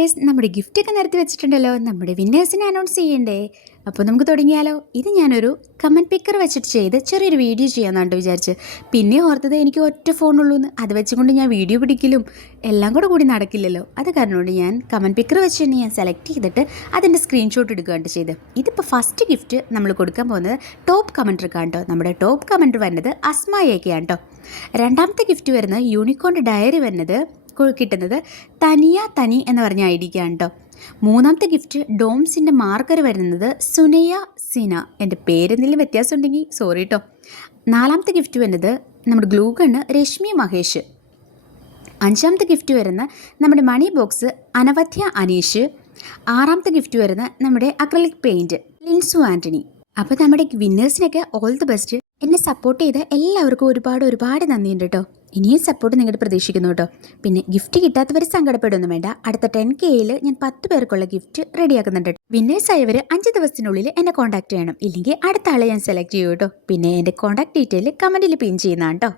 Dears, നമ്മുടെ ഗിഫ്റ്റൊക്കെ നിരത്തി വെച്ചിട്ടുണ്ടല്ലോ. നമ്മുടെ വിന്നേഴ്സിനെ അനൗൺസ് ചെയ്യണ്ടേ? അപ്പോൾ നമുക്ക് തുടങ്ങിയാലോ? ഇത് ഞാനൊരു കമൻറ്റ് പിക്കർ വെച്ചിട്ട് ചെയ്ത് ചെറിയൊരു വീഡിയോ ചെയ്യാമെന്നാണ് വിചാരിച്ച്. പിന്നെ ഓർത്തത് എനിക്ക് ഒറ്റ ഫോണുള്ളൂ എന്ന്. അത് വെച്ചുകൊണ്ട് ഞാൻ വീഡിയോ പിടിക്കലും എല്ലാം കൂടി നടക്കില്ലല്ലോ. അത് കാരണമാണ് ഞാൻ കമൻറ്റ് പിക്കർ വെച്ച് തന്നെ ഞാൻ സെലക്ട് ചെയ്തിട്ട് അതിൻ്റെ സ്ക്രീൻഷോട്ട് എടുക്കുകയാണ് ചെയ്ത്. ഇതിപ്പോൾ ഫസ്റ്റ് ഗിഫ്റ്റ് നമ്മൾ കൊടുക്കാൻ പോകുന്നത് ടോപ്പ് കമൻറ്റർക്കാണ് കേട്ടോ. നമ്മുടെ ടോപ്പ് കമൻറ്റർ വരുന്നത് അസ്മായൊക്കെയാണ് കേട്ടോ. രണ്ടാമത്തെ ഗിഫ്റ്റ് വരുന്നത് യൂണിക്കോൺ ഡയറി വരുന്നത് കിട്ടുന്നത് തനി എന്ന് പറഞ്ഞ ഐഡിക്കാണ് കേട്ടോ. മൂന്നാമത്തെ ഗിഫ്റ്റ് ഡോംസിൻ്റെ മാർക്കർ വരുന്നത് സുനയ സിന. എൻ്റെ പേരെന്തെങ്കിലും വ്യത്യാസം ഉണ്ടെങ്കിൽ സോറി കേട്ടോ. നാലാമത്തെ ഗിഫ്റ്റ് വരുന്നത് നമ്മുടെ ഗ്ലൂ ഗണ്ണ് രശ്മി മഹേഷ്. അഞ്ചാമത്തെ ഗിഫ്റ്റ് വരുന്ന നമ്മുടെ മണി ബോക്സ് അനവധ്യ അനീഷ്. ആറാമത്തെ ഗിഫ്റ്റ് വരുന്ന നമ്മുടെ അക്രലിക് പെയിൻറ്റ് ലിൻസു ആൻ്റണി. അപ്പോൾ നമ്മുടെ വിന്നേഴ്സിനൊക്കെ ഓൾ ദി ബെസ്റ്റ്. എന്നെ സപ്പോർട്ട് ചെയ്ത എല്ലാവർക്കും ഒരുപാട് നന്ദിയുണ്ട് കേട്ടോ. ഇനിയും സപ്പോർട്ട് നിങ്ങളുടെ പ്രതീക്ഷിക്കുന്നു കേട്ടോ. പിന്നെ ഗിഫ്റ്റ് കിട്ടാത്തവർ സങ്കടപ്പെടുകയൊന്നും വേണ്ട. അടുത്ത 10Kയിൽ ഞാൻ 10 പേർക്കുള്ള ഗിഫ്റ്റ് റെഡിയാക്കുന്നുണ്ട്. വിന്നേഴ്സ് ആയവർ 5 ദിവസത്തിനുള്ളിൽ എന്നെ കോൺടാക്ട് ചെയ്യണം. ഇല്ലെങ്കിൽ അടുത്ത ആളെ ഞാൻ സെലക്ട് ചെയ്യൂ കേട്ടോ. പിന്നെ എൻ്റെ കോൺടാക്ട് ഡീറ്റെയിൽ കമൻറ്റിൽ പിൻ ചെയ്യുന്നതാണ് കേട്ടോ.